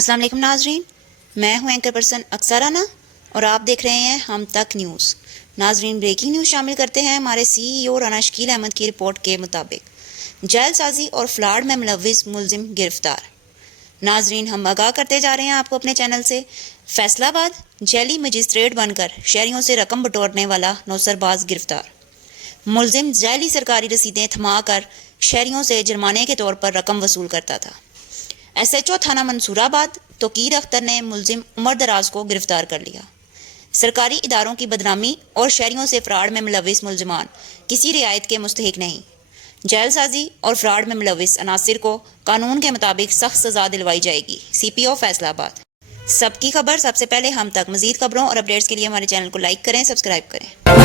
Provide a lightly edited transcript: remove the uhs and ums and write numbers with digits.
السلام علیکم ناظرین، میں ہوں اینکر پرسن اکثر نا اور آپ دیکھ رہے ہیں ہم تک نیوز۔ ناظرین، بریکنگ نیوز شامل کرتے ہیں ہمارے CEO رانا شکیل احمد کی رپورٹ کے مطابق جعل سازی اور فراڈ میں ملوث ملزم گرفتار۔ ناظرین، ہم آگاہ کرتے جا رہے ہیں آپ کو اپنے چینل سے، فیصلہ آباد جعلی مجسٹریٹ بن کر شہریوں سے رقم بٹورنے والا نوسر باز گرفتار۔ ملزم جعلی سرکاری رسیدیں تھما کر شہریوں سے جرمانے کے طور پر رقم وصول کرتا تھا۔ SHO تھانہ منصور آباد توقیر اختر نے ملزم عمر دراز کو گرفتار کر لیا۔ سرکاری اداروں کی بدنامی اور شہریوں سے فراڈ میں ملوث ملزمان کسی رعایت کے مستحق نہیں۔ جعل سازی اور فراڈ میں ملوث عناصر کو قانون کے مطابق سخت سزا دلوائی جائے گی۔ CPO فیصلہ آباد۔ سب کی خبر سب سے پہلے ہم تک۔ مزید خبروں اور اپڈیٹس کے لیے ہمارے چینل کو لائک کریں، سبسکرائب کریں۔